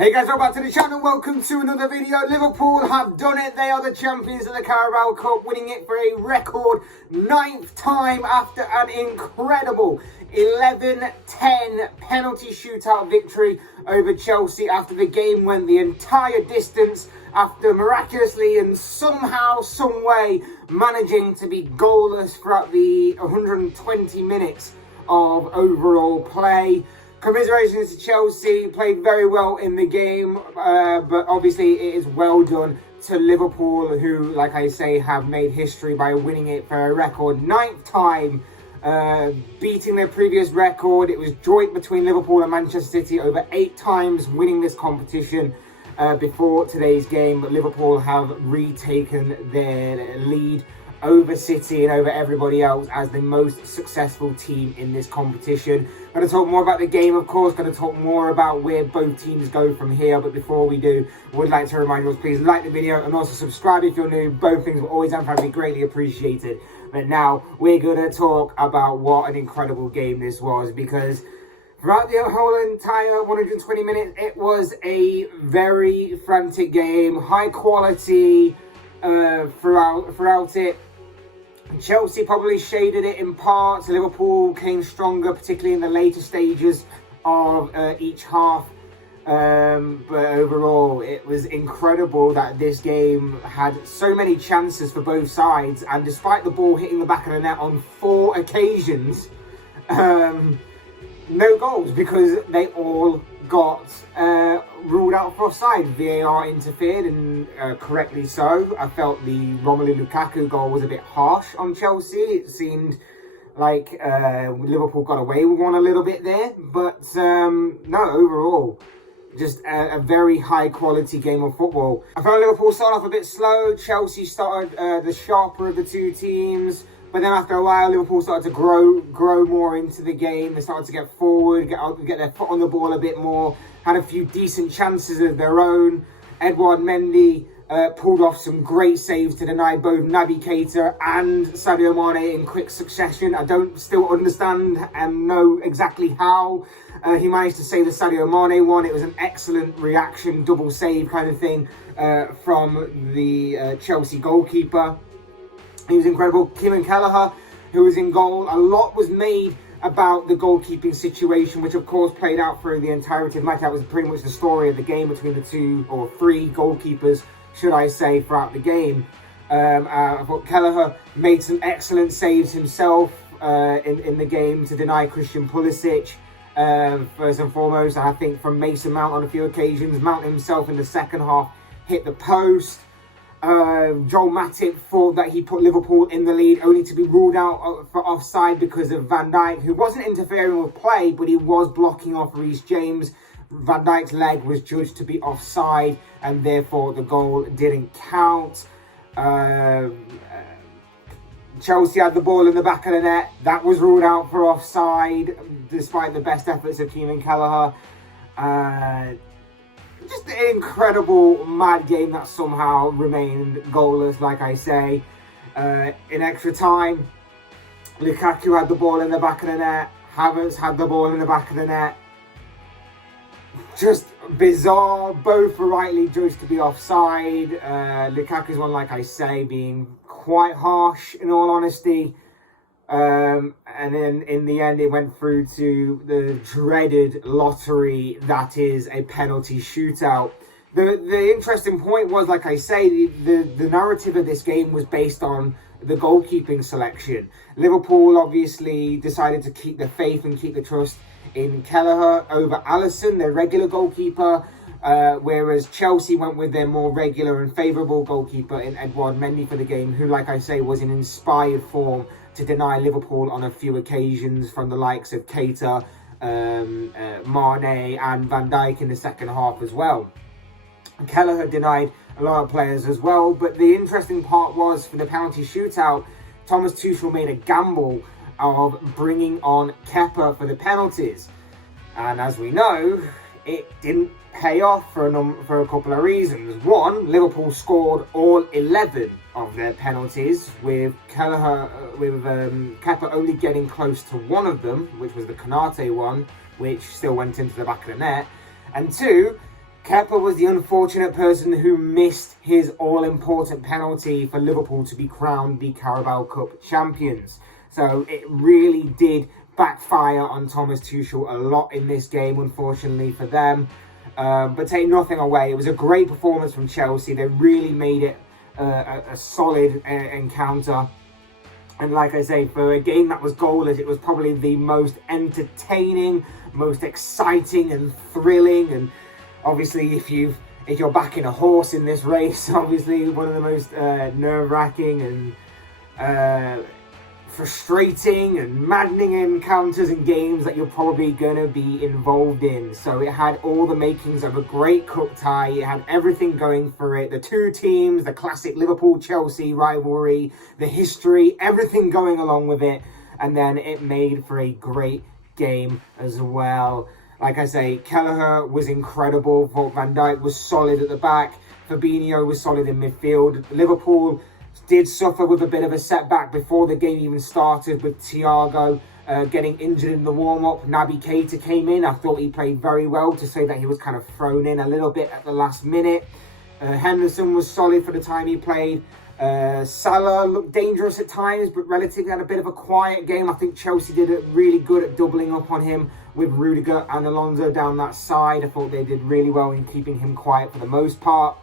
Hey guys, welcome back to the channel. Welcome to another video. Liverpool have done it. They are the champions of the Carabao Cup, winning it for a record 9th time after an incredible 11-10 penalty shootout victory over Chelsea after the game went the entire distance after miraculously and somehow, some way managing to be goalless throughout the 120 minutes of overall play. Commiserations to Chelsea, played very well in the game, but obviously it is well done to Liverpool, who, like I say, have made history by winning it for a record 9th time, beating their previous record. It was joint between Liverpool and Manchester City over 8 times winning this competition before today's game, but Liverpool have retaken their lead over City and over everybody else as the most successful team in this competition. Going to talk more about the game, of course. Going to talk more about where both teams go from here. But before we do, I would like to remind you, please like the video and also subscribe if you're new. Both things will always and be greatly appreciated. But now we're going to talk about what an incredible game this was, because throughout the whole entire 120 minutes, it was a very frantic game, high quality throughout it. Chelsea probably shaded it in parts. Liverpool came stronger, particularly in the later stages of each half. But overall, it was incredible that this game had so many chances for both sides. And despite the ball hitting the back of the net on 4 occasions, no goals, because they all got ruled out for offside. VAR interfered, and correctly so. I felt the Romelu Lukaku goal was a bit harsh on Chelsea. It seemed like Liverpool got away with one a little bit there. But no, overall, just a very high quality game of football. I felt Liverpool started off a bit slow. Chelsea started the sharper of the two teams. But then after a while, Liverpool started to grow more into the game. They started to get forward, get their foot on the ball a bit more. Had a few decent chances of their own. Edouard Mendy pulled off some great saves to deny both Naby Keita and Sadio Mane in quick succession. I don't still understand and know exactly how he managed to save the Sadio Mane one. It was an excellent reaction, double save kind of thing from the Chelsea goalkeeper. He was incredible. Kieran Kelleher, who was in goal. A lot was made about the goalkeeping situation, which of course played out through the entirety of the match. That was pretty much the story of the game between the 2 or 3 goalkeepers, should I say, throughout the game. I thought Kelleher made some excellent saves himself in the game to deny Christian Pulisic, first and foremost. And I think from Mason Mount on a few occasions. Mount himself in the second half hit the post. Joel Matip thought that he put Liverpool in the lead, only to be ruled out for offside because of Van Dijk, who wasn't interfering with play, but he was blocking off Reece James. Van Dijk's leg was judged to be offside, and therefore the goal didn't count. Chelsea had the ball in the back of the net. That was ruled out for offside, despite the best efforts of Kieran Kelleher. Just an incredible, mad game that somehow remained goalless, like I say. In extra time, Lukaku had the ball in the back of the net. Havertz had the ball in the back of the net. Just bizarre. Both were rightly judged to be offside. Lukaku's one, like I say, being quite harsh, in all honesty. And then in the end, it went through to the dreaded lottery that is a penalty shootout. The interesting point was, like I say, the narrative of this game was based on the goalkeeping selection. Liverpool obviously decided to keep the faith and keep the trust in Kelleher over Alisson, their regular goalkeeper, whereas Chelsea went with their more regular and favourable goalkeeper in Edouard Mendy for the game, who, like I say, was in inspired form to deny Liverpool on a few occasions from the likes of Keita, Mane and Van Dijk in the second half as well. Kelleher denied a lot of players as well, but the interesting part was, for the penalty shootout, Thomas Tuchel made a gamble of bringing on Kepa for the penalties. And as we know, it didn't pay off for a couple of reasons. One, Liverpool scored all 11 of their penalties, with Kepa only getting close to one of them, which was the Konate one, which still went into the back of the net. And two, Kepa was the unfortunate person who missed his all-important penalty for Liverpool to be crowned the Carabao Cup champions. So it really did backfire on Thomas Tuchel a lot in this game, unfortunately for them. But take nothing away, it was a great performance from Chelsea. They really made it a solid encounter. And like I say, for a game that was goalless, it was probably the most entertaining, most exciting and thrilling. And obviously, if you're backing a horse in this race, obviously one of the most nerve-wracking and frustrating and maddening encounters and games that you're probably going to be involved in. So it had all the makings of a great cup tie. It had everything going for it. The two teams, the classic Liverpool-Chelsea rivalry, the history, everything going along with it. And then it made for a great game as well. Like I say, Kelleher was incredible. Van Dijk was solid at the back. Fabinho was solid in midfield. Liverpool did suffer with a bit of a setback before the game even started, with Thiago getting injured in the warm-up. Naby Keita came in. I thought he played very well, to say that he was kind of thrown in a little bit at the last minute. Henderson was solid for the time he played. Salah looked dangerous at times, but relatively had a bit of a quiet game. I think Chelsea did it really good at doubling up on him with Rudiger and Alonso down that side. I thought they did really well in keeping him quiet for the most part.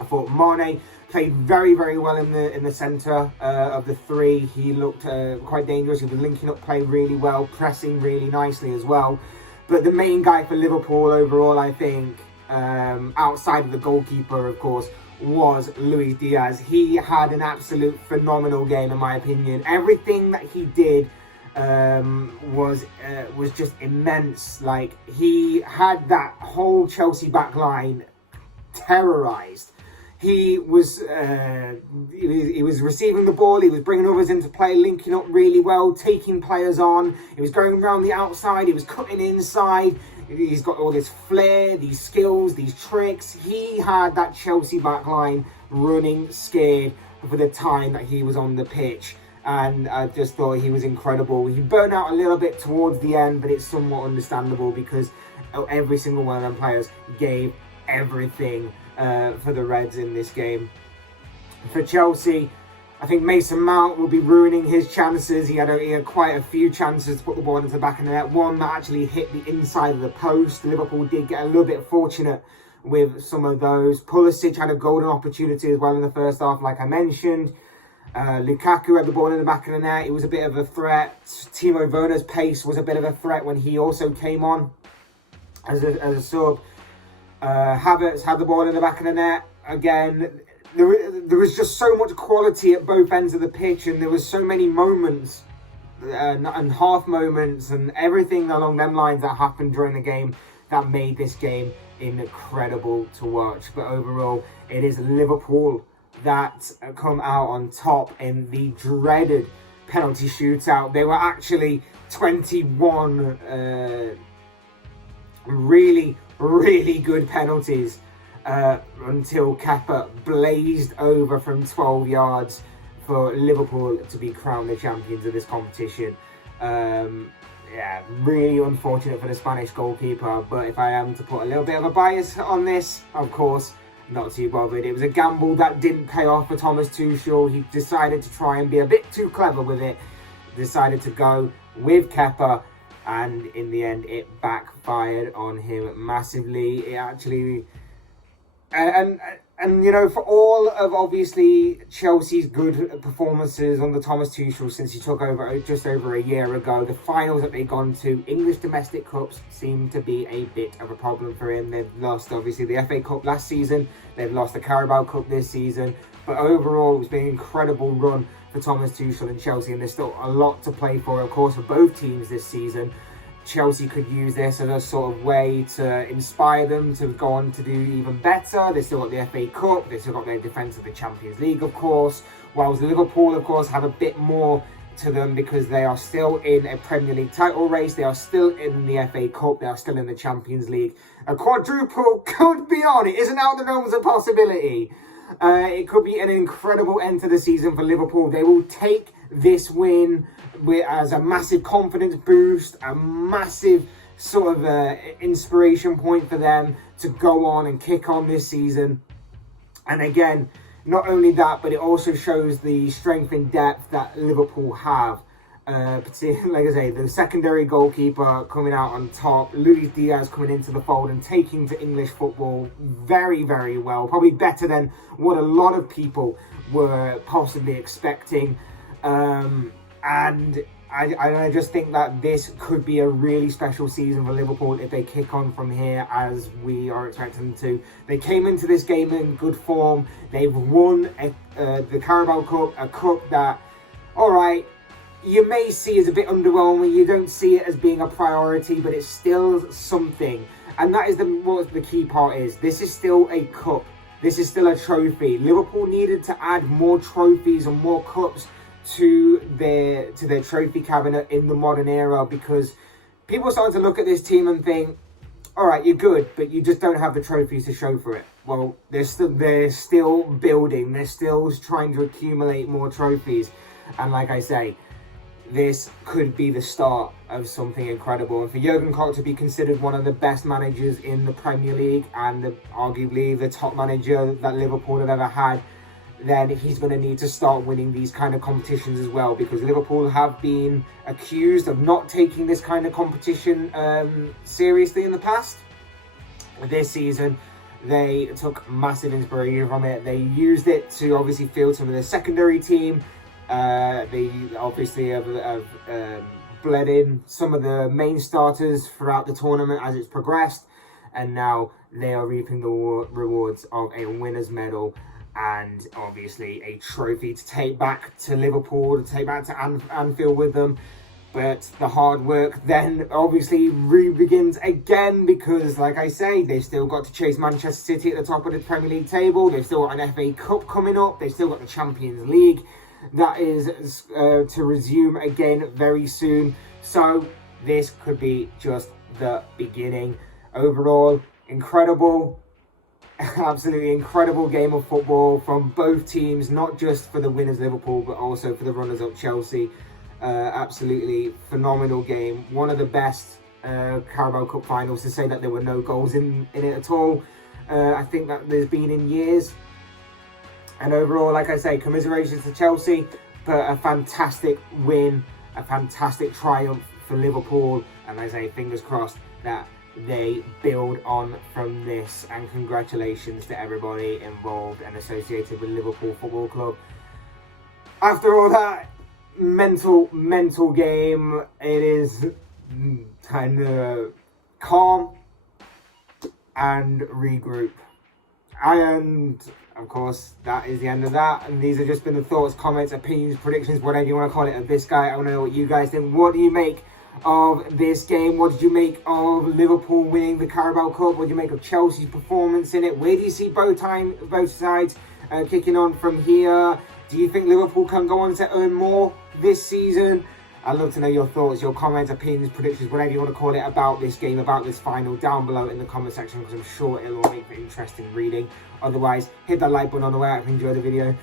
I thought Mane played very, very well in the centre of the three. He looked quite dangerous. He was linking up play really well, pressing really nicely as well. But the main guy for Liverpool overall, I think, outside of the goalkeeper, of course, was Luis Diaz. He had an absolute phenomenal game, in my opinion. Everything that he did was just immense. Like, he had that whole Chelsea back line terrorised. He was receiving the ball, he was bringing others into play, linking up really well, taking players on. He was going around the outside, he was cutting inside. He's got all this flair, these skills, these tricks. He had that Chelsea backline running scared for the time that he was on the pitch. And I just thought he was incredible. He burnt out a little bit towards the end, but it's somewhat understandable because every single one of them players gave everything for the Reds in this game. For Chelsea, I think Mason Mount will be ruining his chances. He had quite a few chances to put the ball into the back of the net. One that actually hit the inside of the post. Liverpool did get a little bit fortunate with some of those. Pulisic had a golden opportunity as well in the first half, like I mentioned. Lukaku had the ball in the back of the net. It was a bit of a threat. Timo Werner's pace was a bit of a threat when he also came on as a sub. Havertz had the ball in the back of the net. Again, there was just so much quality at both ends of the pitch, and there was so many moments and half moments and everything along them lines that happened during the game that made this game incredible to watch. But overall, it is Liverpool that come out on top in the dreaded penalty shootout. They were actually 21 really good penalties until Kepa blazed over from 12 yards for Liverpool to be crowned the champions of this competition. Yeah, really unfortunate for the Spanish goalkeeper, but if I am to put a little bit of a bias on this, of course, not too bothered. It was a gamble that didn't pay off for Thomas Tuchel. He decided to try and be a bit too clever with it, decided to go with Kepa, and in the end it backfired on him massively. It actually and you know, for all of obviously Chelsea's good performances under Thomas Tuchel since he took over just over a year ago, the finals that they've gone to, English domestic cups, seem to be a bit of a problem for him. They've lost obviously the FA Cup last season, they've lost the Carabao Cup this season, but overall it's been an incredible run for Thomas Tuchel and Chelsea, and there's still a lot to play for, of course, for both teams this season. Chelsea could use this as a sort of way to inspire them to go on to do even better. They've still got the FA Cup, they've still got their defence of the Champions League, of course, whilst Liverpool, of course, have a bit more to them because they are still in a Premier League title race, they are still in the FA Cup, they are still in the Champions League. A quadruple could be on. It isn't out of the realms of possibility. It could be an incredible end to the season for Liverpool. They will take this win as a massive confidence boost, a massive sort of inspiration point for them to go on and kick on this season. And again, not only that, but it also shows the strength and depth that Liverpool have. Particularly, like I say, the secondary goalkeeper coming out on top, Luis Diaz coming into the fold and taking to English football very, very well. Probably better than what a lot of people were possibly expecting. And I just think that this could be a really special season for Liverpool if they kick on from here as we are expecting them to. They came into this game in good form. They've won the Carabao Cup, a cup that, all right, you may see as a bit underwhelming. You don't see it as being a priority, but it's still something. And that is what the key part is. This is still a cup. This is still a trophy. Liverpool needed to add more trophies and more cups to their trophy cabinet in the modern era, because people are starting to look at this team and think, all right, you're good, but you just don't have the trophies to show for it. Well, they're still building. They're still trying to accumulate more trophies. And like I say, this could be the start of something incredible. And for Jurgen Klopp to be considered one of the best managers in the Premier League and arguably the top manager that Liverpool have ever had, then he's going to need to start winning these kind of competitions as well, because Liverpool have been accused of not taking this kind of competition seriously in the past. This season, they took massive inspiration from it. They used it to obviously field some of their secondary team. They obviously have bled in some of the main starters throughout the tournament as it's progressed, and now they are reaping the rewards of a winner's medal and obviously a trophy to take back to Liverpool, to take back to Anfield with them. But the hard work then obviously begins again, because like I say, they've still got to chase Manchester City at the top of the Premier League table. They've still got an FA Cup coming up. They've still got the Champions League that is to resume again very soon. So this could be just the beginning. Overall, incredible, absolutely incredible game of football from both teams, not just for the winners Liverpool, but also for the runners-up Chelsea. Absolutely phenomenal game. One of the best Carabao Cup finals, to say that there were no goals in it at all. I think that there's been in years. And overall, like I say, commiserations to Chelsea, but a fantastic win, a fantastic triumph for Liverpool. And I say, fingers crossed that they build on from this. And congratulations to everybody involved and associated with Liverpool Football Club. After all that mental game, it is kind of calm and regroup. And of course, that is the end of that. And these have just been the thoughts, comments, opinions, predictions, whatever you want to call it, of this guy. I want to know what you guys think. What do you make of this game? What did you make of Liverpool winning the Carabao Cup? What do you make of Chelsea's performance in it? Where do you see both sides kicking on from here? Do you think Liverpool can go on to earn more this season? I'd love to know your thoughts, your comments, opinions, predictions, whatever you want to call it, about this game, about this final, down below in the comment section, because I'm sure it'll all make for interesting reading. Otherwise, hit that like button on the way out if you enjoyed the video.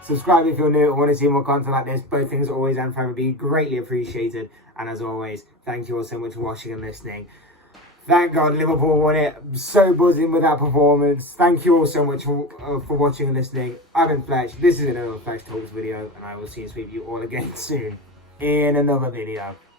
Subscribe if you're new and want to see more content like this. Both things always and forever be greatly appreciated. And as always, thank you all so much for watching and listening. Thank God Liverpool won it. I'm so buzzing with that performance. Thank you all so much for watching and listening. I've been Fletch. This is another Fletch Talks video, and I will see and speak to you all again soon in another video.